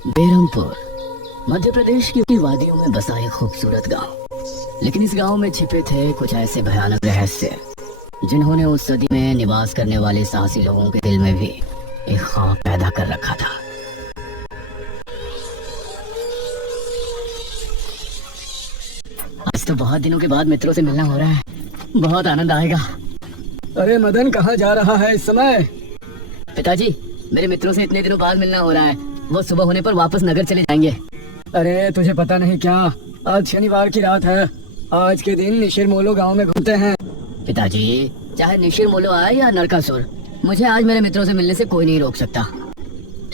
बेरमपुर मध्य प्रदेश की वादियों में बसा एक खूबसूरत गांव। लेकिन इस गांव में छिपे थे कुछ ऐसे भयानक रहस्य जिन्होंने उस सदी में निवास करने वाले साहसी लोगों के दिल में भी एक खौफ पैदा कर रखा था। आज तो बहुत दिनों के बाद मित्रों से मिलना हो रहा है, बहुत आनंद आएगा। अरे मदन, कहाँ जा रहा है इस समय? पिताजी, मेरे मित्रों से इतने दिनों बाद मिलना हो रहा है। वो सुबह होने पर वापस नगर चले जाएंगे। अरे तुझे पता नहीं क्या, आज शनिवार की रात है। आज के दिन निशिर मोलो गांव में घूमते हैं। पिताजी, चाहे निशिर मोलो आए या नरकासुर, मुझे आज मेरे मित्रों से मिलने से कोई नहीं रोक सकता।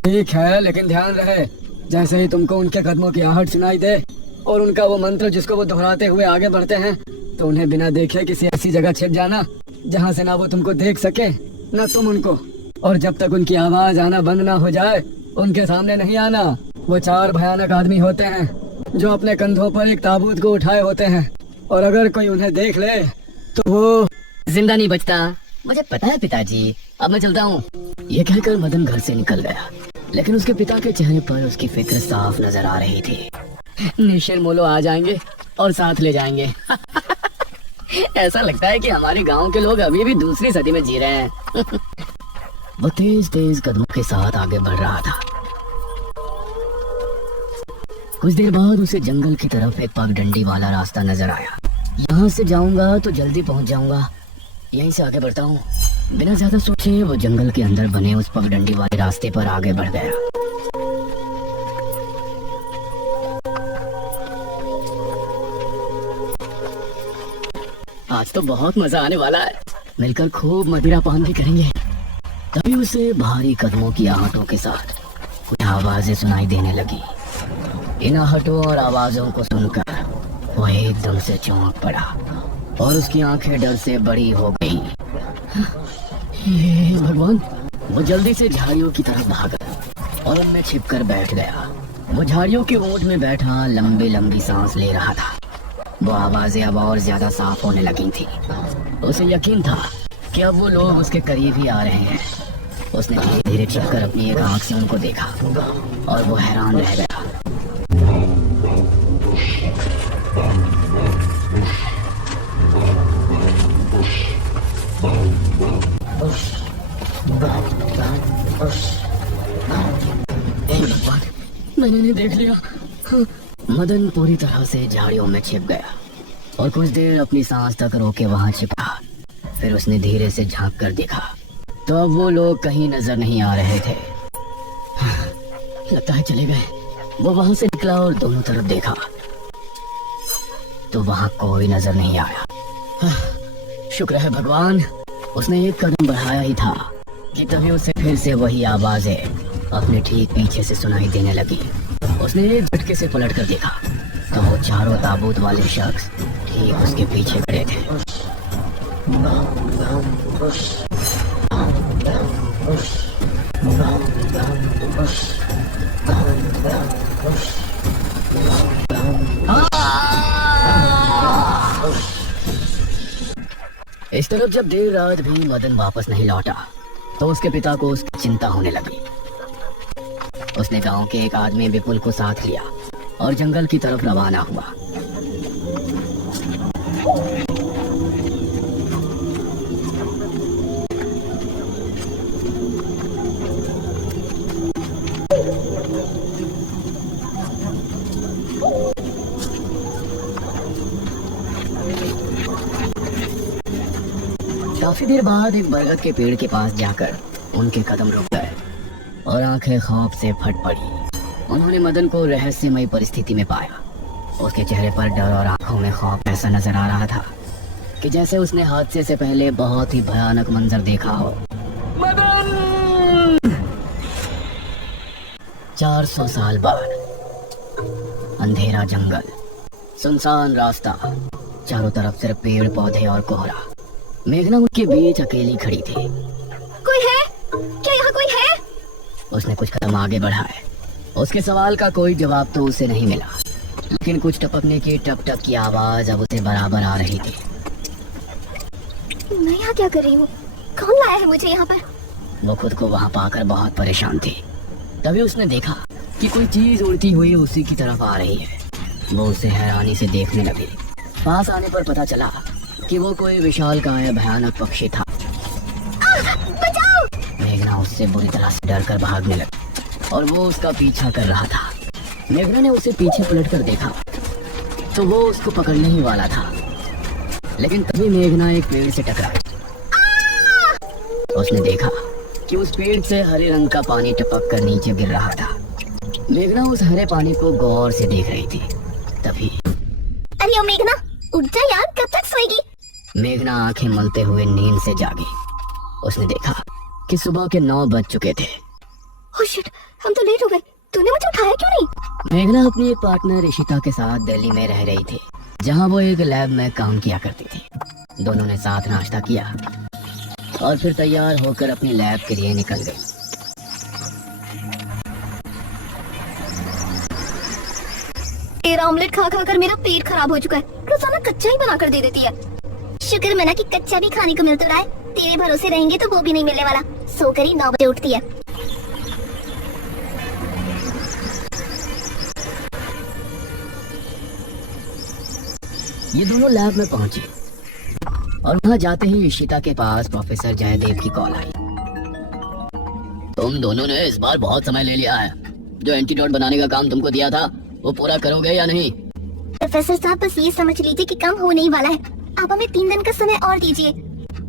ठीक है, लेकिन ध्यान रहे, जैसे ही तुमको उनके कदमों की आहट सुनाई दे और उनका वो मंत्र जिसको वो दोहराते हुए आगे बढ़ते हैं, तो उन्हें बिना देखे किसी ऐसी जगह छिप जाना जहाँ से ना वो तुमको देख सके ना तुम उनको। और जब तक उनकी आवाज आना बंद ना हो जाए, उनके सामने नहीं आना। वो 4 भयानक आदमी होते हैं जो अपने कंधों पर एक ताबूत को उठाए होते हैं, और अगर कोई उन्हें देख ले तो वो जिंदा नहीं बचता। मुझे पता है पिताजी, अब मैं चलता हूँ। ये कहकर मदन घर से निकल गया, लेकिन उसके पिता के चेहरे पर उसकी फिक्र साफ नजर आ रही थी। निशिर मोलो आ जाएंगे और साथ ले जाएंगे। ऐसा लगता है कि हमारे गांव के लोग अभी भी दूसरी सदी में जी रहे हैं। वो तेज तेज कदमों के साथ आगे बढ़ रहा था। कुछ देर बाद उसे जंगल की तरफ एक पगडंडी वाला रास्ता नजर आया। यहाँ से जाऊंगा तो जल्दी पहुंच जाऊंगा, यहीं से आगे बढ़ता हूँ। बिना ज्यादा सोचे वो जंगल के अंदर बने उस पगडंडी वाले रास्ते पर आगे बढ़ गया। आज तो बहुत मजा आने वाला है, मिलकर खूब मदिरा पान भी करेंगे। तभी उसे भारी कदमों की आहटों के साथ कुछ आवाजें सुनाई देने लगी। इन आहटों और आवाजों को सुनकर वो एकदम से चौंक पड़ा और उसकी आंखें डर से बड़ी हो गई। हे भगवान! वो जल्दी से झाड़ियों की तरफ भागा और उनमें छिपकर बैठ गया। वो झाड़ियों की ओट में बैठा लंबी लंबी सांस ले रहा था। वो आवाजें अब और ज्यादा साफ होने लगी थी। उसे यकीन था कि अब वो लोग उसके करीब ही आ रहे हैं। उसने धीरे धीरे छिपकर अपनी एक आंख से उनको देखा और वो हैरान रह गया। भगवान, मैंने इन्हें देख लिया। मदन पूरी तरह से झाड़ियों में छिप गया और कुछ देर अपनी सांस तक रोके वहां छिपा। फिर उसने धीरे से झांक कर देखा तो अब वो लोग कहीं नजर नहीं आ रहे थे। लगता है चले गए। वो वहां से निकला और दोनों तरफ देखा तो वहां कोई नजर नहीं आया। शुक्र है भगवान, उसने एक कदम बढ़ाया ही था कि तभी उसे फिर से वही आवाजें अपने ठीक पीछे से सुनाई देने लगी। उसने एक झटके से पलट कर देखा तो वो चारों ताबूत वाले शख्स ठीक उसके पीछे खड़े थे। इस तरफ जब देर रात भी मदन वापस नहीं लौटा तो उसके पिता को उसकी चिंता होने लगी। उसने गांव के एक आदमी विपुल को साथ लिया और जंगल की तरफ रवाना हुआ। काफी देर बाद एक बरगद के पेड़ के पास जाकर उनके कदम रुक गए और आंखें खौफ से फट पड़ी। उन्होंने मदन को रहस्यमय परिस्थिति में पाया। उसके चेहरे पर डर और आंखों में खौफ ऐसा नजर आ रहा था कि जैसे उसने हादसे से पहले बहुत ही भयानक मंजर देखा हो। मदन! 400 साल बाद अंधेरा जंगल, सुनसान रास्ता, चारों तरफ सिर्फ पेड़ पौधे और कोहरा। मेघना उनके बीच अकेली खड़ी थी। कोई है क्या? यहाँ कोई है? उसने कुछ कदम आगे बढ़ाए। उसके सवाल का कोई जवाब तो उसे नहीं मिला, लेकिन कुछ टपकने की टप टप की आवाज अब उसे बराबर आ रही थी। मैं यहाँ क्या कर रही हूँ? कौन लाया है मुझे यहाँ पर? वो खुद को वहाँ पाकर बहुत परेशान थी। तभी उसने देखा कि कोई चीज उड़ती हुई उसी की तरफ आ रही है। वो उसे हैरानी से देखने लगी। पास आने पर पता चला कि वो कोई विशालकाय भयानक पक्षी था। बचाओ! मेघना उससे बुरी तरह से डर कर भागने लगी और वो उसका पीछा कर रहा था। मेघना ने उसे पीछे पलट कर देखा तो वो उसको पकड़ने ही वाला था, लेकिन तभी मेघना एक पेड़ से टकराई। उसने देखा कि उस पेड़ से हरे रंग का पानी टपक कर नीचे गिर रहा था। मेघना उस हरे पानी को गौर से देख रही थी। तभी अरे ओ मेघना, उठ जा यार, कब तक सोएगी? मेघना आंखें मलते हुए नींद से जागी। उसने देखा कि सुबह के 9 बज चुके थे। ओह शिट, हम तो लेट हो गए। तूने मुझे उठाया क्यों नहीं? मेघना अपनी एक पार्टनर इशिता के साथ दिल्ली में रह रही थी, जहां वो एक लैब में काम किया करती थी। दोनों ने साथ नाश्ता किया और फिर तैयार होकर अपनी लैब के लिए निकल गई। तेरा ऑमलेट खा खा कर मेरा पेट खराब हो चुका है। रोजाना कच्चा ही बना कर दे देती है। शुक्र मना कि कच्चा भी खाने को मिल तो रहा है। तेरे भरोसे रहेंगे तो वो भी नहीं मिलने वाला। सोकर ही 9 बजे उठती है। ये दोनों लैब में पहुंचे और वहां जाते ही इशिता के पास प्रोफेसर जयदेव की कॉल आई। तुम दोनों ने इस बार बहुत समय ले लिया है। जो एंटीडोट बनाने का काम तुमको दिया था वो पूरा करोगे या नहीं? प्रोफेसर साहब, बस ये समझ लीजिए कि काम होने ही वाला है। आप हमें 3 दिन का समय और दीजिए।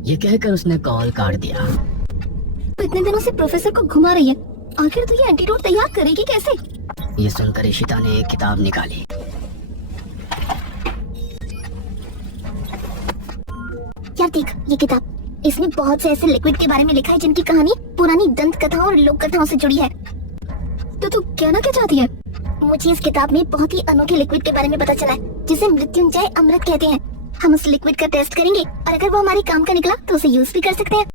ये कहकर उसने कॉल काट दिया। तो इतने दिनों से प्रोफेसर को घुमा रही है, आखिर तो ये एंटीडोट तैयार करेगी कैसे? ये सुनकर इशिता ने एक किताब निकाली। यार देख ये किताब, इसमें बहुत से ऐसे लिक्विड के बारे में लिखा है जिनकी कहानी पुरानी दंत कथाओं और लोक कथाओं से जुड़ी है। तो तू कहना क्या चाहती है? मुझे इस किताब में बहुत ही अनोखे लिक्विड के बारे में पता चला है जिसे मृत्युंजय अमृत कहते हैं। हम उस लिक्विड का टेस्ट करेंगे और अगर वो हमारे काम का निकला तो उसे यूज भी कर सकते हैं।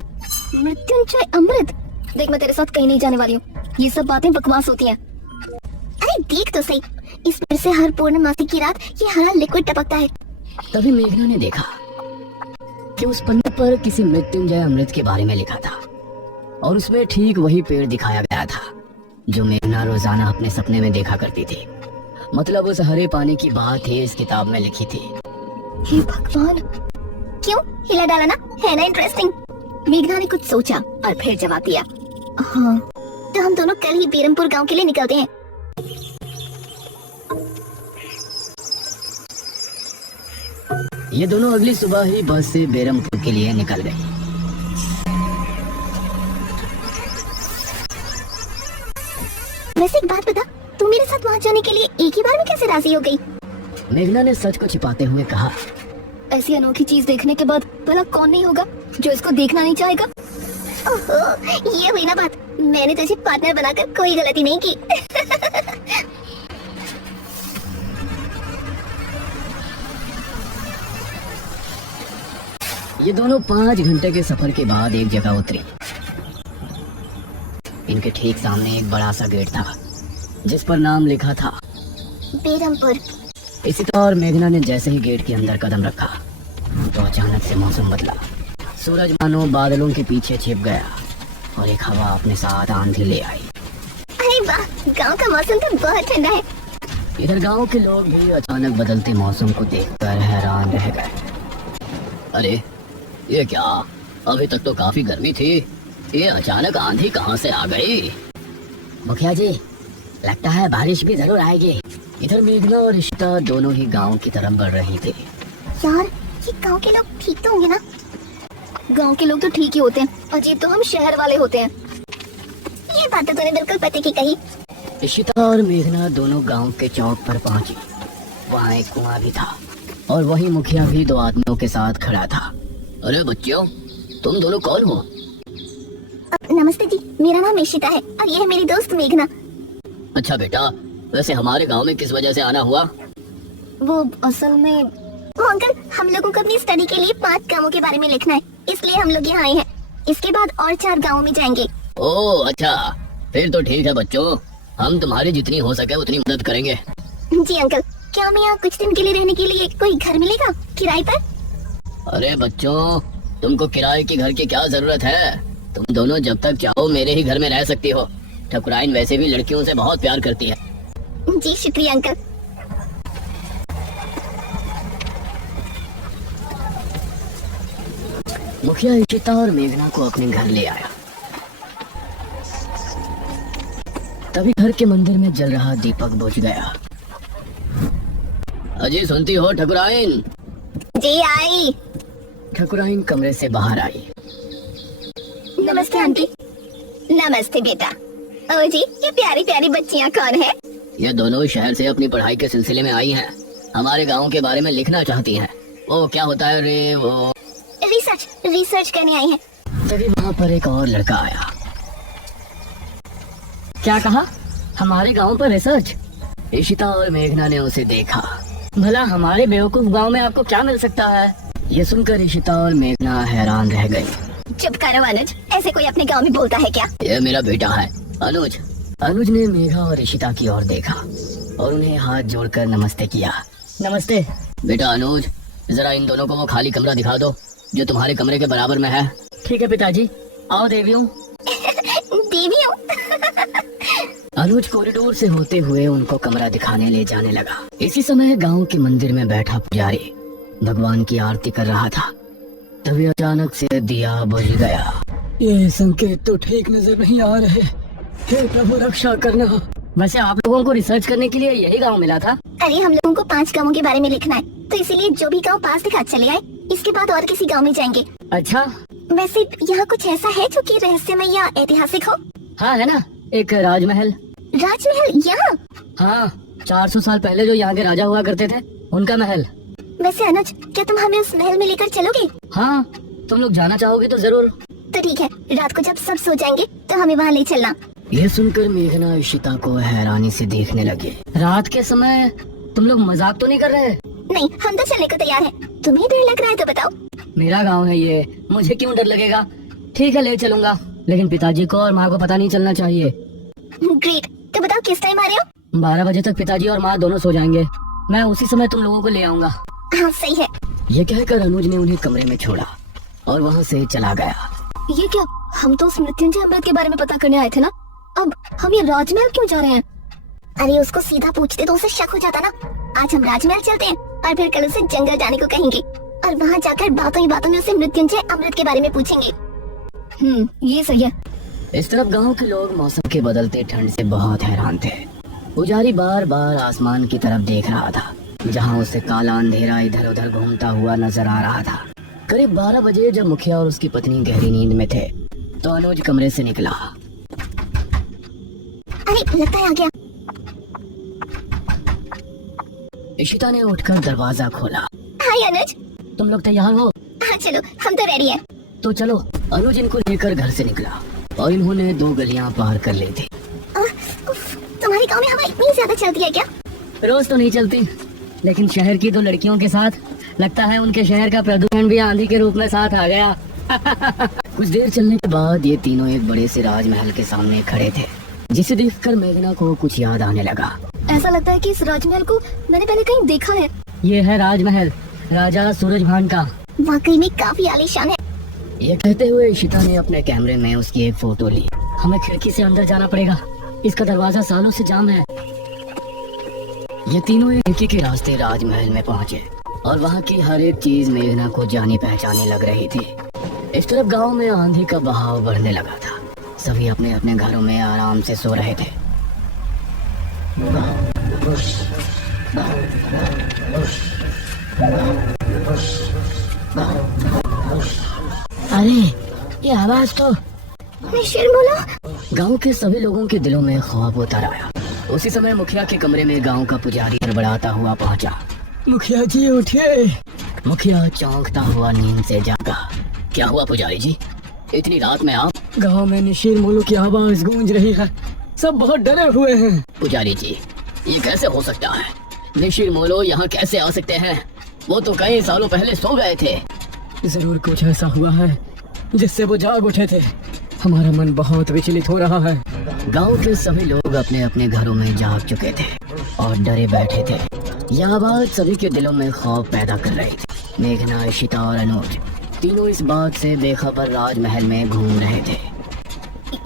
मृत्युंजय अमृत? देख मैं तेरे साथ कहीं नहीं जाने वाली हूँ। ये सब बातें बकवास होती हैं। अरे देख तो सही, इस पेड़ से हर पूर्णमासी की रात ये हरा लिक्विड टपकता है। तभी मेघना ने देखा कि उस पन्ने पर किसी मृत्युंजय अमृत के बारे में लिखा था और उसमें ठीक वही पेड़ दिखाया गया था जो मेघना रोजाना अपने सपने में देखा करती थी। मतलब उस हरे पानी की बात ही इस किताब में लिखी थी। हे भगवान, क्यों हिला डाला ना, है ना इंटरेस्टिंग? मेघना ने कुछ सोचा और फिर जवाब दिया, हाँ तो हम दोनों कल ही बेरमपुर गांव के लिए निकलते हैं। ये दोनों अगली सुबह ही बस से बेरमपुर के लिए निकल गए। वैसे एक बात बता, तू मेरे साथ वहाँ जाने के लिए एक ही बार में कैसे राजी हो गई? मेघना ने सच को छिपाते हुए कहा। ऐसी अनोखी चीज देखने के बाद भला कौन नहीं होगा जो इसको देखना नहीं चाहेगा? ओहो, ये हुई ना बात। मैंने तुझे पार्टनर बनाकर कोई गलती नहीं की। ये दोनों 5 घंटे के सफर के बाद एक जगह उतरी। इनके ठीक सामने एक बड़ा सा गेट था जिस पर नाम लिखा था बेरमपुर। इशिता और मेघना ने जैसे ही गेट के अंदर कदम रखा तो अचानक से मौसम बदला। सूरज मानो बादलों के पीछे छिप गया और एक हवा अपने साथ आंधी ले आई। अरे वाह, गांव का मौसम तो बहुत ठंडा है। इधर गांव के लोग भी अचानक बदलते मौसम को देखकर हैरान रह गए। अरे ये क्या, अभी तक तो काफी गर्मी थी, ये अचानक आंधी कहां से आ गई? मुखिया जी, लगता है बारिश भी जरूर आएगी। इधर मेघना और इशिता दोनों ही गांव की तरफ बढ़ रही थी। यार ये गांव के लोग ठीक तो होंगे ना? गांव के लोग तो ठीक ही होते हैं, अजीब तो हम शहर वाले होते हैं। ये बात तो तूने बिल्कुल पते की कही। इशिता और मेघना दोनों गांव के चौक पर पहुंची। वहाँ एक कुआं भी था और वही मुखिया भी 2 आदमियों के साथ खड़ा था। अरे बच्चों, तुम दोनों कौन हो? नमस्ते जी, मेरा नाम इशिता है और ये है मेरी दोस्त मेघना। अच्छा बेटा, वैसे हमारे गांव में किस वजह से आना हुआ? वो असल में वो अंकल, हम लोगों को अपनी स्टडी के लिए 5 गांवों के बारे में लिखना है, इसलिए हम लोग यहाँ आए हैं। इसके बाद और 4 गांवों में जाएंगे। ओह अच्छा, फिर तो ठीक है बच्चों, हम तुम्हारी जितनी हो सके उतनी मदद करेंगे। जी अंकल, क्या हमें यहाँ कुछ दिन के लिए रहने के लिए कोई घर मिलेगा किराए पर? अरे बच्चों, तुमको किराए के घर की क्या जरूरत है? तुम दोनों जब तक चाहो मेरे ही घर में रह सकती हो। ठकुराइन वैसे भी लड़कियों से बहुत प्यार करती है। जी शुक्रिया अंकल। मुखिया इशिता और मेघना को अपने घर ले आया। तभी घर के मंदिर में जल रहा दीपक बुझ गया। अजी सुनती हो ठकुराइन? जी आई। ठकुराइन कमरे से बाहर आई। नमस्ते आंटी। नमस्ते बेटा। ओ जी, ये प्यारी प्यारी बच्चियां कौन है? ये दोनों शहर से अपनी पढ़ाई के सिलसिले में आई हैं। हमारे गांव के बारे में लिखना चाहती हैं। वो क्या होता है रे वो? रिसर्च करने आई हैं। तभी वहाँ पर एक और लड़का आया। क्या कहा? हमारे गांव पर रिसर्च? इशिता और मेघना ने उसे देखा। भला हमारे बेवकूफ गांव में आपको क्या मिल सकता है? ये सुनकर इशिता और मेघना हैरान रह गई। चुप करो अनुज, ऐसे कोई अपने गांव में बोलता है क्या? ये मेरा बेटा है अनुज। अनुज ने मेघा और इशिता की ओर देखा और उन्हें हाथ जोड़कर नमस्ते किया। नमस्ते बेटा अनुज, जरा इन दोनों को वो खाली कमरा दिखा दो जो तुम्हारे कमरे के बराबर में है। ठीक है पिताजी। आओ देवियों। देवियों? अनुज कॉरिडोर से होते हुए उनको कमरा दिखाने ले जाने लगा। इसी समय गांव के मंदिर में बैठा पुजारी भगवान की आरती कर रहा था। तभी अचानक से दिया बुझ गया। ये संकेत तो ठीक नजर नहीं आ रहे। हे प्रभु रक्षा करना। वैसे आप लोगों को रिसर्च करने के लिए यही गांव मिला था? अरे हम लोगों को 5 गांवों के बारे में लिखना है, तो इसीलिए जो भी गांव पास दिखा चले आए। इसके बाद और किसी गांव में जाएंगे। अच्छा। वैसे यहाँ कुछ ऐसा है जो कि रहस्यमय या ऐतिहासिक हो? हाँ है ना, एक राजमहल। राजमहल यहाँ? हाँ, 400 साल पहले जो यहाँ के राजा हुआ करते थे, उनका महल। वैसे अनुज, क्या तुम हमें उस महल में लेकर चलोगे? हाँ, तुम लोग जाना चाहोगे तो जरूर। तो ठीक है, रात को जब सब सो जाएंगे तो हमें वहाँ ले चलना। ये सुनकर मेघना इशिता को हैरानी से देखने लगे। रात के समय तुम लोग मजाक तो नहीं कर रहे? नहीं, हम तो चलने को तैयार हैं। तुम्हें डर लग रहा है तो बताओ। मेरा गांव है ये, मुझे क्यों डर लगेगा। ठीक है, ले चलूंगा, लेकिन पिताजी को और माँ को पता नहीं चलना चाहिए। ग्रेट। तो बताओ किस टाइम आ रहे हो? 12 बजे तक पिताजी और माँ दोनों सो जाएंगे। मैं उसी समय तुम लोगों को ले आऊंगा। हाँ सही है। ये कहकर अनुज ने उन्हें कमरे में छोड़ा और वहाँ से चला गया। ये क्या? हम तो उस मृत्युंजय अमृत के बारे में पता करने आए थे ना। अब हम ये राजमहल क्यों जा रहे हैं? अरे उसको सीधा पूछते तो उसे शक हो जाता ना। आज हम राजमहल चलते हैं और फिर कल उसे जंगल जाने को कहेंगे और वहाँ जाकर बातों ही बातों में उसे मृत्युंजय अमृत के बारे में पूछेंगे। ये सही है। इस तरफ गांव के लोग मौसम के बदलते ठंड से बहुत हैरान थे। पुजारी बार बार आसमान की तरफ देख रहा था, जहां उसे काला अंधेरा इधर उधर घूमता हुआ नजर आ रहा था। करीब 12 बजे जब मुखिया और उसकी पत्नी गहरी नींद में थे तो अनुज कमरे से निकला। अरे लगता है आ गया। इशिता ने उठकर दरवाजा खोला। हाय अनुज। तुम लोग तैयार हो? हाँ चलो, हम तो रेडी हैं। तो चलो। अनुज इनको लेकर घर से निकला और इन्होंने 2 गलियां पार कर ली थी। तुम्हारे गांव में हवा इतनी ज्यादा चलती है क्या? रोज तो नहीं चलती, लेकिन शहर की 2 लड़कियों के साथ लगता है उनके शहर का प्रदूषण भी आंधी के रूप में साथ आ गया। कुछ देर चलने के बाद ये तीनों एक बड़े से राजमहल के सामने खड़े थे, जिसे देखकर मेघना को कुछ याद आने लगा। ऐसा लगता है कि इस राजमहल को मैंने पहले कहीं देखा है। ये है राजमहल राजा सूरजभान का। वाकई में काफी आलीशान है। ये कहते हुए इशिता ने अपने कैमरे में उसकी एक फोटो ली। हमें खिड़की से अंदर जाना पड़ेगा, इसका दरवाजा सालों से जाम है। ये तीनों एक खिड़की के रास्ते राजमहल में पहुंचे और वहाँ की हर एक चीज मेघना को जानी पहचानी लग रही थी। इस तरफ गांव में आंधी का बहाव बढ़ने लगा था। सभी अपने अपने घरों में आराम से सो रहे थे। अरे ये आवाज तो निर्मला। गांव के सभी लोगों के दिलों में खौफ उतर आया। उसी समय मुखिया के कमरे में गांव का पुजारी बड़बड़ाता हुआ पहुंचा। मुखिया जी उठिए। मुखिया चौंकता हुआ नींद से जागा। क्या हुआ पुजारी जी, इतनी रात में आप? गांव में निशीर मोलू की आवाज गूंज रही है, सब बहुत डरे हुए हैं। पुजारी जी, ये कैसे हो सकता है? निशीर मोलो यहाँ कैसे आ सकते हैं? वो तो कई सालों पहले सो गए थे। जरूर कुछ ऐसा हुआ है जिससे वो जाग उठे थे। हमारा मन बहुत विचलित हो रहा है। गांव के सभी लोग अपने अपने घरों में जाग चुके थे और डरे बैठे थे। यह बात सभी के दिलों में खौफ पैदा कर रही थी। मेघना, इशिता और अनुज तीनों इस बात से बेखबर राजमहल में घूम रहे थे।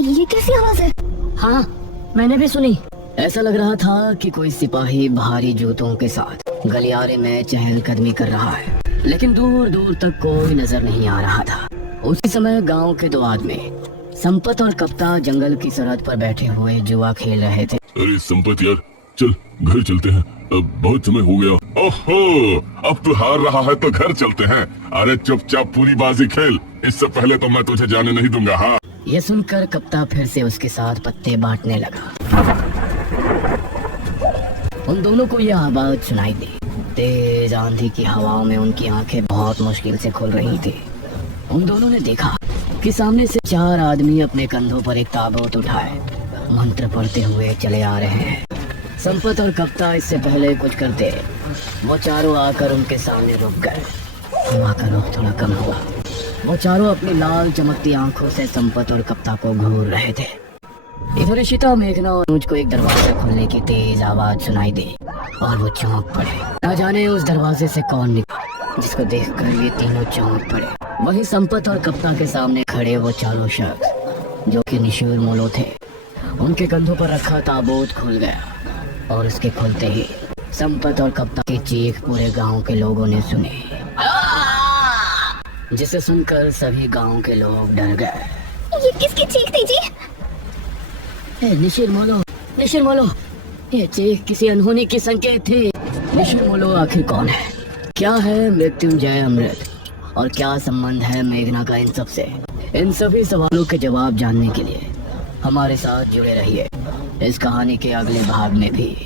ये कैसी आवाज है? हाँ, मैंने भी सुनी। ऐसा लग रहा था कि कोई सिपाही भारी जूतों के साथ गलियारे में चहलकदमी कर रहा है, लेकिन दूर दूर तक कोई नजर नहीं आ रहा था। उसी समय गांव के दो आदमी संपत और कप्ता जंगल की सरहद पर बैठे हुए जुआ खेल रहे थे। अरे संपत यार, चल घर चलते हैं, अब बहुत समय हो गया। ओहो, अब तू हार रहा है तो घर चलते हैं। अरे चुपचाप पूरी बाजी खेल, इससे पहले तो मैं तुझे जाने नहीं दूंगा। हाँ, ये सुनकर कप्ता फिर से उसके साथ पत्ते बांटने लगा। उन दोनों को यह आवाज सुनाई दी। तेज आंधी की हवाओं में उनकी आंखें बहुत मुश्किल से खुल रही थी। उन दोनों ने देखा कि सामने से 4 आदमी अपने कंधों पर एक ताबूत उठाए मंत्र पढ़ते हुए चले आ रहे हैं। संपत और कप्ता इससे पहले कुछ करते, वो चारों आकर उनके सामने रुक गए। हवा का रुख थोड़ा कम हुआ। वो चारों अपनी लाल चमकती आंखों से संपत और कप्ता को घूर रहे थे। इधर इशिता, मेघना और अनुज को एक दरवाजा खोलने की तेज आवाज सुनाई दी और वो चौंक पड़े। न जाने उस दरवाजे से कौन निकला, जिसको देखकर ये तीनों चौंक पड़े। वहीं संपत और कप्ता के सामने खड़े वो चारों शख्स, जो कि निशूर मोलो थे, उनके कंधों पर रखा ताबूत खुल गया और उसके खुलते ही संपत और कप्ता की चीख पूरे गांव के लोगों ने सुनी, जिसे सुनकर सभी गांव के लोग डर गए। ये किसकी चीख थी जी? निशिर मोलो, ये चीख किसी अनहोनी की संकेत थी। निशिर मोलो आखिर कौन है? क्या है मृत्युंजय अमृत? और क्या संबंध है मेघना का इन सब से? इन सभी सवालों के जवाब जानने के लिए हमारे साथ जुड़े रहिए इस कहानी के अगले भाग में भी।